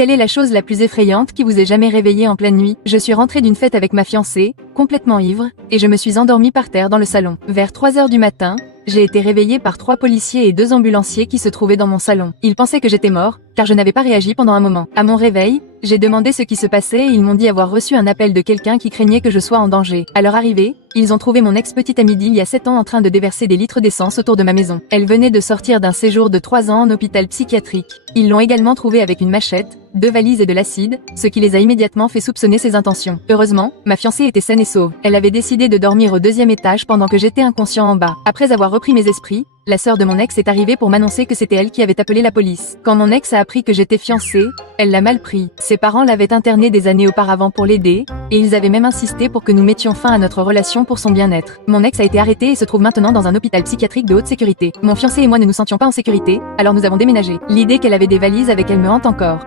Quelle est la chose la plus effrayante qui vous ait jamais réveillé en pleine nuit? Je suis rentrée d'une fête avec ma fiancée, complètement ivre, et je me suis endormie par terre dans le salon. Vers 3 heures du matin, j'ai été réveillée par 3 policiers et 2 ambulanciers qui se trouvaient dans mon salon. Ils pensaient que j'étais mort, car je n'avais pas réagi pendant un moment. À mon réveil, j'ai demandé ce qui se passait et ils m'ont dit avoir reçu un appel de quelqu'un qui craignait que je sois en danger. À leur arrivée, ils ont trouvé mon ex-petite amie d'il y a 7 ans en train de déverser des litres d'essence autour de ma maison. Elle venait de sortir d'un séjour de 3 ans en hôpital psychiatrique. Ils l'ont également trouvée avec une machette, 2 valises et de l'acide, ce qui les a immédiatement fait soupçonner ses intentions. Heureusement, ma fiancée était saine et sauve. Elle avait décidé de dormir au 2e étage pendant que j'étais inconscient en bas. Après avoir repris mes esprits, la sœur de mon ex est arrivée pour m'annoncer que c'était elle qui avait appelé la police. Quand mon ex a appris que j'étais fiancée, elle l'a mal pris. Ses parents l'avaient interné des années auparavant pour l'aider, et ils avaient même insisté pour que nous mettions fin à notre relation pour son bien-être. Mon ex a été arrêté et se trouve maintenant dans un hôpital psychiatrique de haute sécurité. Mon fiancé et moi ne nous sentions pas en sécurité, alors nous avons déménagé. L'idée qu'elle avait des valises avec elle me hante encore.